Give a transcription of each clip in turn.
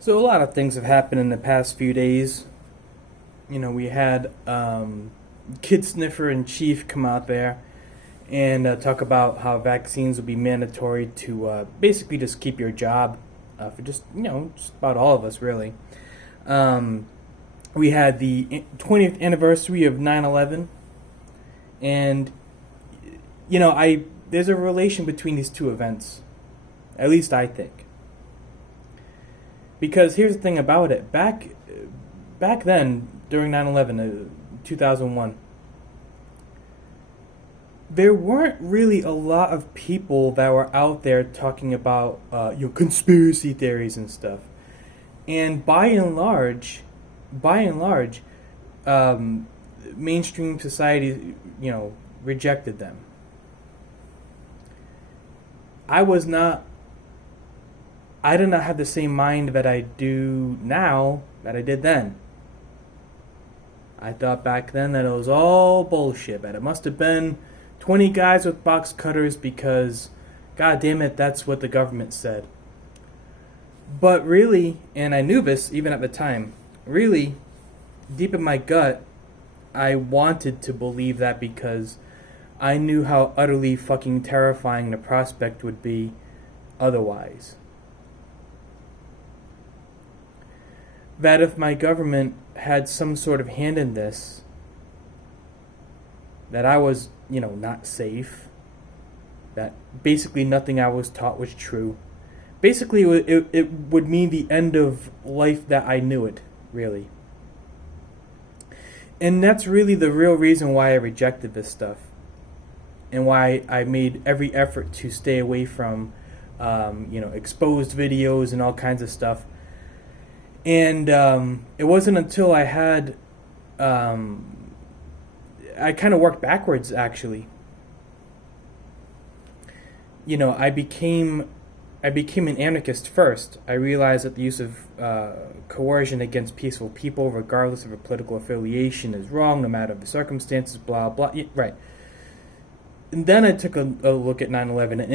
So a lot of things have happened in the past few days. We had Kid Sniffer and Chief come out there and talk about how vaccines will be mandatory to basically just keep your job for just about all of us, really. Um, we had the 20th anniversary of 9/11, and I there's a relation between these two events. At least I think. Because here's the thing about it. Back then, during 9/11, 2001, there weren't really a lot of people that were out there talking about conspiracy theories and stuff. And by and large, um, mainstream society, rejected them. I was not I did not have the same mind that I do now that I did then. I thought back then that it was all bullshit, that it must have been 20 guys with box cutters because, god damn it, that's what the government said. But really, and I knew this even at the time, really, deep in my gut, I wanted to believe that because I knew how utterly fucking terrifying the prospect would be otherwise. That if my government had some sort of hand in this, that I was, not safe, that basically nothing I was taught was true. Basically, it would mean the end of life that I knew it, really. And that's really the real reason why I rejected this stuff. And why I made every effort to stay away from, exposed videos and all kinds of stuff. And it wasn't until I had, I kind of worked backwards actually. I became an anarchist first. I realized that the use of coercion against peaceful people, regardless of a political affiliation, is wrong, no matter the circumstances. Blah blah. Yeah, right. And then I took a look at 9/11, and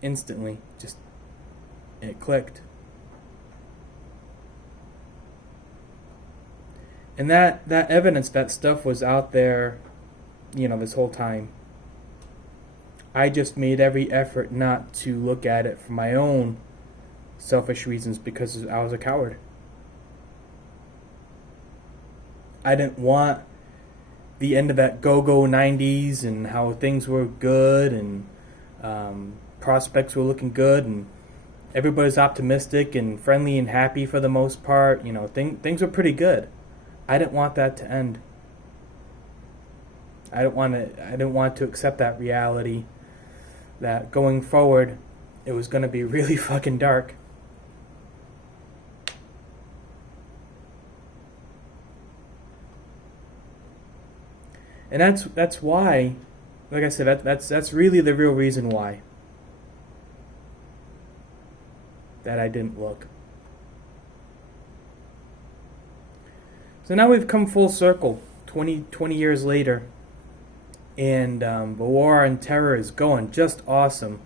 instantly, just it clicked. And that evidence, that stuff was out there, this whole time. I just made every effort not to look at it for my own selfish reasons because I was a coward. I didn't want the end of that go-go 90s and how things were good and prospects were looking good and everybody's optimistic and friendly and happy for the most part. Things were pretty good. I didn't want that to end. I didn't want to accept that reality that going forward it was going to be really fucking dark. And that's why, like I said, that's really the real reason why that I didn't look. So now we've come full circle, 20 years later, and the war on terror is going just awesome.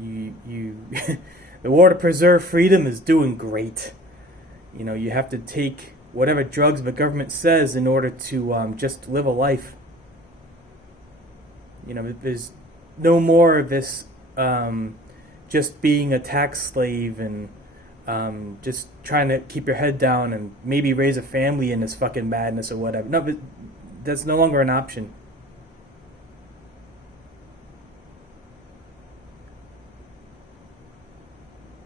You the war to preserve freedom is doing great. You have to take whatever drugs the government says in order to just live a life. There's no more of this just being a tax slave and just trying to keep your head down and maybe raise a family in this fucking madness or whatever. No, but that's no longer an option.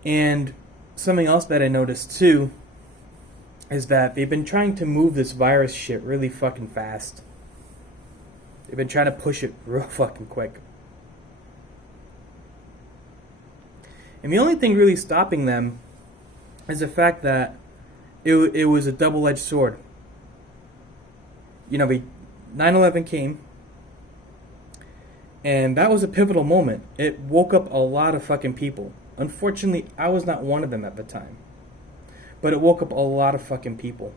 And something else that I noticed too is that they've been trying to move this virus shit really fucking fast. They've been trying to push it real fucking quick. And the only thing really stopping them is the fact that it was a double-edged sword. 9/11 came, and that was a pivotal moment. It woke up a lot of fucking people. Unfortunately, I was not one of them at the time. But it woke up a lot of fucking people.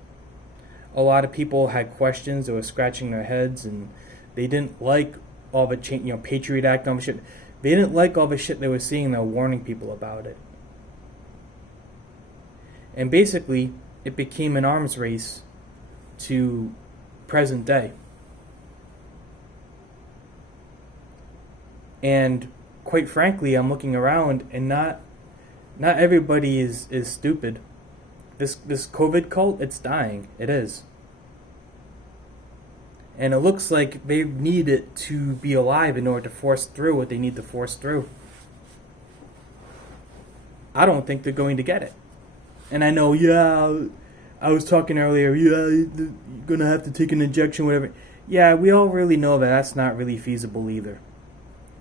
A lot of people had questions, they were scratching their heads, and they didn't like all the Patriot Act and all the shit. They didn't like all the shit they were seeing. They were warning people about it. And basically, it became an arms race to present day. And quite frankly, I'm looking around, and not everybody is stupid. This COVID cult, it's dying. It is. And it looks like they need it to be alive in order to force through what they need to force through. I don't think they're going to get it. And I know, I was talking earlier, you're going to have to take an injection, whatever. Yeah, we all really know that that's not really feasible either.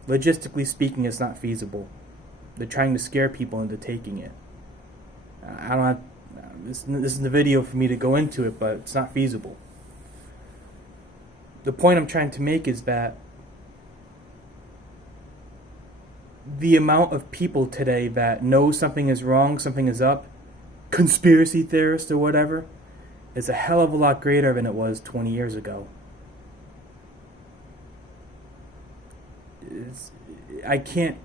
Logistically speaking, it's not feasible. They're trying to scare people into taking it. I don't have... This isn't the video for me to go into it, but it's not feasible. The point I'm trying to make is that the amount of people today that know something is wrong, something is up, conspiracy theorists or whatever, is a hell of a lot greater than it was 20 years ago. I can't,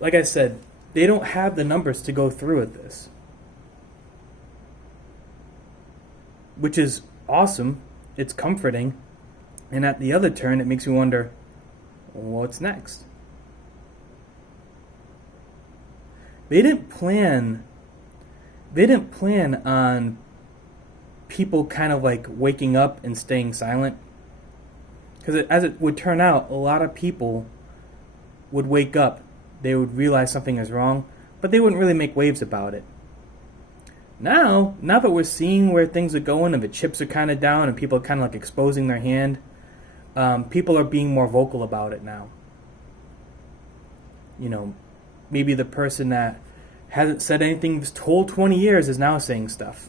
like I said, they don't have the numbers to go through with this. Which is awesome. It's comforting. And at the other turn, it makes me wonder, what's next? They didn't plan on people kind of like waking up and staying silent. Because as it would turn out, a lot of people would wake up. They would realize something is wrong, but they wouldn't really make waves about it. Now that we're seeing where things are going and the chips are kind of down and people are kind of like exposing their hand, people are being more vocal about it now. You know, maybe the person that hasn't said anything this whole 20 years is now saying stuff.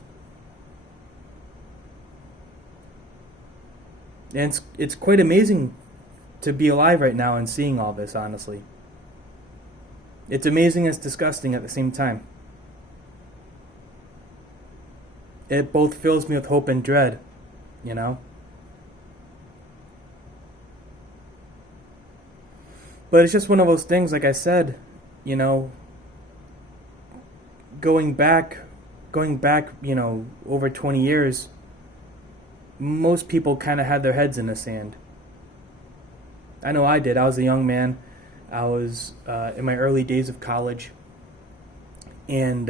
And it's quite amazing to be alive right now and seeing all this, honestly. It's amazing and it's disgusting at the same time. It both fills me with hope and dread, you know? But it's just one of those things, like I said, you know, going back, you know, over 20 years, most people kind of had their heads in the sand. I know I did. I was a young man. I was in my early days of college. And,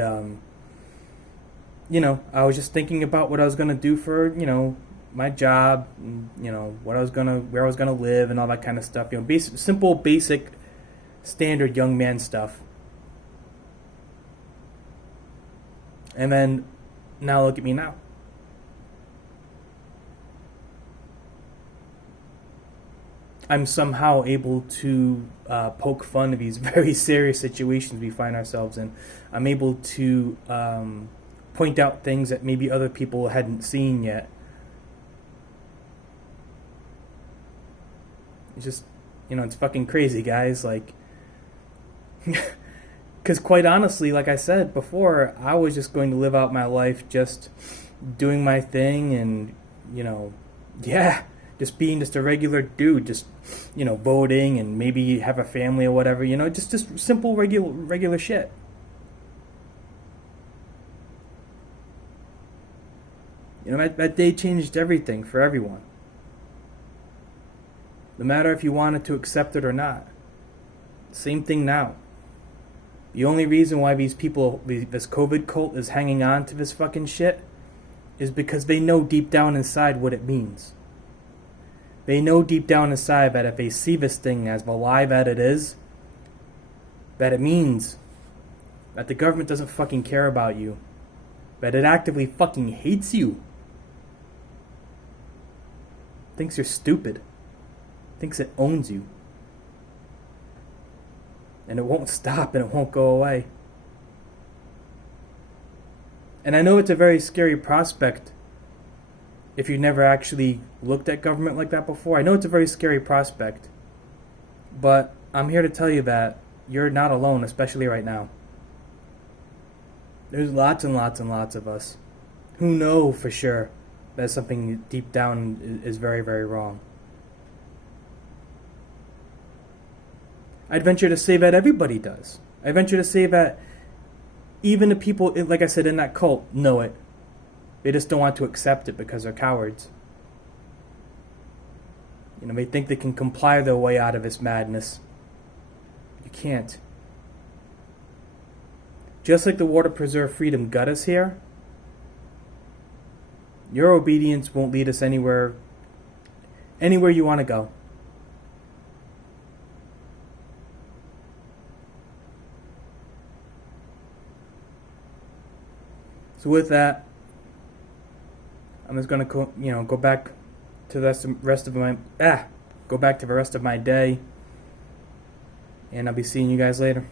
you know, I was just thinking about what I was going to do for, you know, my job, and, you know, where I was going to live and all that kind of stuff. You know, simple, basic, standard young man stuff. And then, now look at me now. I'm somehow able to poke fun of these very serious situations we find ourselves in. I'm able to point out things that maybe other people hadn't seen yet. It's just, you know, it's fucking crazy, guys. Like, because quite honestly, like I said before, I was just going to live out my life just doing my thing and, you know, just being just a regular dude, just, you know, voting and maybe have a family or whatever, you know, just simple regular shit. You know, that day changed everything for everyone. No matter if you wanted to accept it or not. Same thing now. The only reason why these people, this COVID cult is hanging on to this fucking shit is because they know deep down inside what it means. They know deep down inside that if they see this thing as the lie that it is, that it means that the government doesn't fucking care about you. That it actively fucking hates you. Thinks you're stupid. Thinks it owns you. And it won't stop and it won't go away. And I know it's a very scary prospect if you've never actually looked at government like that before. I know it's a very scary prospect. But I'm here to tell you that you're not alone, especially right now. There's lots and lots and lots of us who know for sure that something deep down is very, very wrong. I'd venture to say that everybody does. I venture to say that even the people, like I said, in that cult know it. They just don't want to accept it because they're cowards. You know, they think they can comply their way out of this madness. You can't. Just like the War to Preserve Freedom got us here, your obedience won't lead us anywhere you want to go. So with that, I'm just gonna go back to the rest of my day, and I'll be seeing you guys later.